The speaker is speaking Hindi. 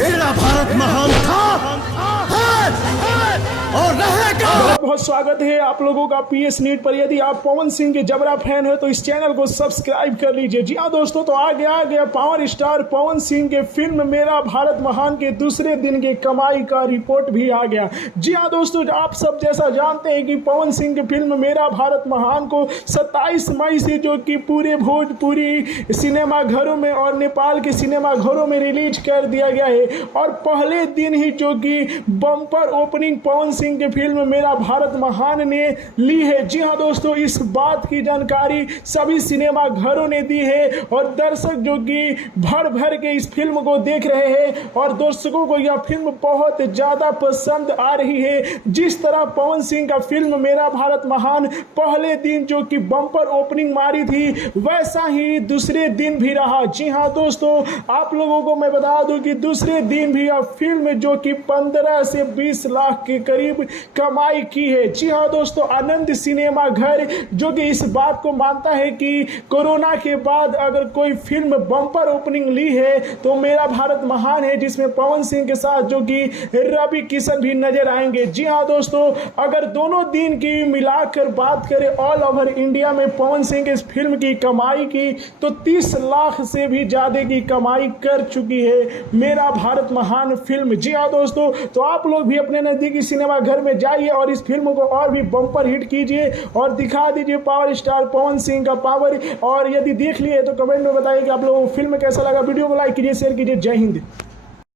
मेरा भारत महान था, और रहेगा। बहुत बहुत स्वागत है आप लोगों का पीएस नीट पर। यदि आप पवन सिंह के जबरा फैन है तो इस चैनल को सब्सक्राइब कर लीजिए। जी हाँ दोस्तों, तो आ गया पावर स्टार पवन सिंह के फिल्म मेरा भारत महान के दूसरे दिन के कमाई का रिपोर्ट भी आ गया। जी हाँ दोस्तों, आप सब जैसा जानते हैं कि पवन सिंह की फिल्म मेरा भारत महान को 27 मई से जो कि पूरे भोजपुरी सिनेमा घरों में और नेपाल के सिनेमा घरों में रिलीज कर दिया गया है। और पहले दिन ही जो कि बम्पर ओपनिंग पवन सिंह की फिल्म मेरा भारत महान ने ली है। जी हाँ दोस्तों, इस बात की जानकारी सभी सिनेमा घरों ने दी है और दर्शक जो कि भर भर के इस फिल्म को देख रहे हैं और दर्शकों को यह फिल्म बहुत ज्यादा पसंद आ रही है। जिस तरह पवन सिंह का फिल्म मेरा भारत महान पहले दिन जो कि बम्पर ओपनिंग मारी थी, वैसा ही दूसरे दिन भी रहा। जी हाँ दोस्तों, आप लोगों को मैं बता दूं कि दूसरे दिन भी यह फिल्म जो कि 15 से 20 लाख के करीब कमाई की है। जी हाँ दोस्तों, आनंद सिनेमा घर जो कि इस बात को मानता है कि कोरोना के बाद अगर कोई फिल्म बम्पर ओपनिंग ली है तो मेरा भारत महान है, जिसमें पवन सिंह के साथ जो कि रवि किशन भी नजर आएंगे। जी हाँ दोस्तों, अगर दोनों दिन की मिलाकर बात करें ऑल ओवर इंडिया में पवन सिंह के इस फिल्म की कमाई की तो 30 लाख से भी ज्यादा की कमाई कर चुकी है मेरा भारत महान फिल्म। जी हाँ दोस्तों, तो आप लोग भी अपने नजदीकी सिनेमा घर में जाइए और इस फिल्म को और भी बम्पर हिट कीजिए और दिखा दीजिए पावर स्टार पवन सिंह का पावर। और यदि देख लिए तो कमेंट में बताइए कि आप लोगों को फिल्म कैसा लगा। वीडियो को लाइक कीजिए, शेयर कीजिए। जय हिंद।